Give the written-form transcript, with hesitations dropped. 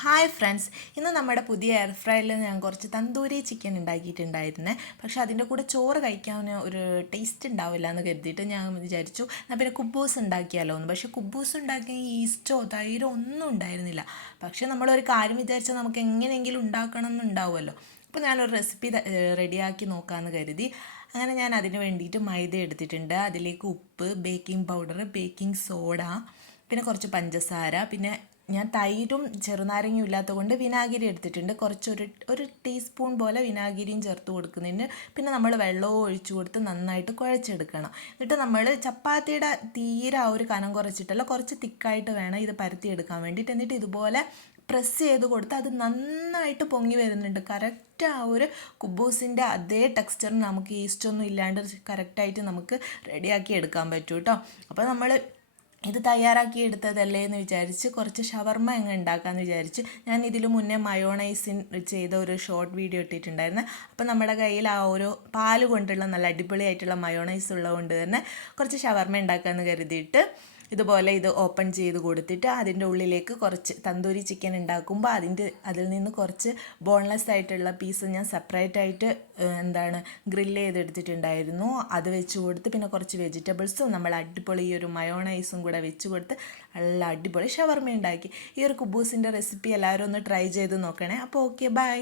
Hi friends, ഇന്ന് നമ്മുടെ പുതിയ എയർ ഫ്രയറിൽ ഞാൻ കുറച്ച് തന്തൂരി ചിക്കൻ ഉണ്ടാക്കിയിട്ടുണ്ടായിരുന്നേ. പക്ഷേ അതിൻ്റെ കൂടെ ചോറ് കഴിക്കാൻ ഒരു ടേസ്റ്റ് ഉണ്ടാവില്ല എന്ന് കരുതിയിട്ട് ഞാൻ വിചാരിച്ചു എന്നാൽ പിന്നെ കുബൂസ് ഉണ്ടാക്കിയാലോ എന്ന്. പക്ഷേ കുബൂസ് ഉണ്ടാക്കിയ ഈസ്റ്റോ തൈരോ ഒന്നും ഉണ്ടായിരുന്നില്ല. പക്ഷേ നമ്മളൊരു കാര്യം വിചാരിച്ചാൽ നമുക്ക് എങ്ങനെയെങ്കിലും ഉണ്ടാക്കണം എന്നുണ്ടാവുമല്ലോ. അപ്പോൾ ഞാനൊരു റെസിപ്പി റെഡിയാക്കി നോക്കാമെന്ന് കരുതി. അങ്ങനെ ഞാൻ അതിന് വേണ്ടിയിട്ട് മൈദ എടുത്തിട്ടുണ്ട്. അതിലേക്ക് ഉപ്പ്, ബേക്കിംഗ് പൗഡർ, ബേക്കിംഗ് സോഡ, പിന്നെ കുറച്ച് പഞ്ചസാര, പിന്നെ ഞാൻ തൈരും ചെറുനാരങ്ങയും ഇല്ലാത്തത് കൊണ്ട് വിനാഗിരി എടുത്തിട്ടുണ്ട്. ഒരു ടീസ്പൂൺ പോലെ വിനാഗിരിയും ചേർത്ത് കൊടുക്കുന്നുണ്ട്. പിന്നെ നമ്മൾ വെള്ളവും ഒഴിച്ചു കൊടുത്ത് നന്നായിട്ട് കുഴച്ചെടുക്കണം. എന്നിട്ട് നമ്മൾ ചപ്പാത്തിയുടെ തീരെ ആ ഒരു കനം കുറച്ചിട്ടല്ല, കുറച്ച് തിക്കായിട്ട് വേണം ഇത് പരത്തിയെടുക്കാൻ വേണ്ടിയിട്ട്. എന്നിട്ട് ഇതുപോലെ പ്രസ് ചെയ്ത് കൊടുത്ത് അത് നന്നായിട്ട് പൊങ്ങി വരുന്നുണ്ട്. കറക്റ്റ് ആ ഒരു കുബൂസിൻ്റെ അതേ ടെക്സ്ചറിന് നമുക്ക് ഈസ്റ്റൊന്നും ഇല്ലാണ്ട് കറക്റ്റായിട്ട് നമുക്ക് റെഡിയാക്കി എടുക്കാൻ പറ്റും കേട്ടോ. അപ്പോൾ നമ്മൾ ഇത് തയ്യാറാക്കി എടുത്തതല്ലേ എന്ന് വിചാരിച്ച് കുറച്ച് ഷവർമ്മ എങ്ങനെ ഉണ്ടാക്കാമെന്ന് വിചാരിച്ച് ഞാൻ ഇതിൽ മുന്നേ മയോണൈസിൻ ചെയ്ത ഒരു ഷോർട്ട് വീഡിയോ ഇട്ടിട്ടുണ്ടായിരുന്നു. അപ്പോൾ നമ്മുടെ കയ്യിൽ ആ ഒരു പാല് കൊണ്ടുള്ള നല്ല അടിപൊളിയായിട്ടുള്ള മയോണൈസ് ഉള്ളതുകൊണ്ട് തന്നെ കുറച്ച് ഷവർമ്മ ഉണ്ടാക്കാമെന്ന് കരുതിയിട്ട് ഇതുപോലെ ഇത് ഓപ്പൺ ചെയ്ത് കൊടുത്തിട്ട് അതിൻ്റെ ഉള്ളിലേക്ക് കുറച്ച് തന്തൂരി ചിക്കൻ ഉണ്ടാക്കുമ്പോൾ അതിൽ നിന്ന് കുറച്ച് ബോൺലെസ് ആയിട്ടുള്ള പീസ് ഞാൻ സെപ്പറേറ്റ് ആയിട്ട് ഗ്രില്ല് ചെയ്തെടുത്തിട്ടുണ്ടായിരുന്നു. അത് വെച്ച് കൊടുത്ത് പിന്നെ കുറച്ച് വെജിറ്റബിൾസും നമ്മൾ അടിപൊളി ഈ ഒരു മയോണൈസും കൂടെ വെച്ച് കൊടുത്ത് നല്ല അടിപൊളി ഷവർമ്മ ഉണ്ടാക്കി. ഈ ഒരു കുബൂസിൻ്റെ റെസിപ്പി എല്ലാവരും ഒന്ന് ട്രൈ ചെയ്ത് നോക്കണേ. അപ്പോൾ ഓക്കെ, ബൈ.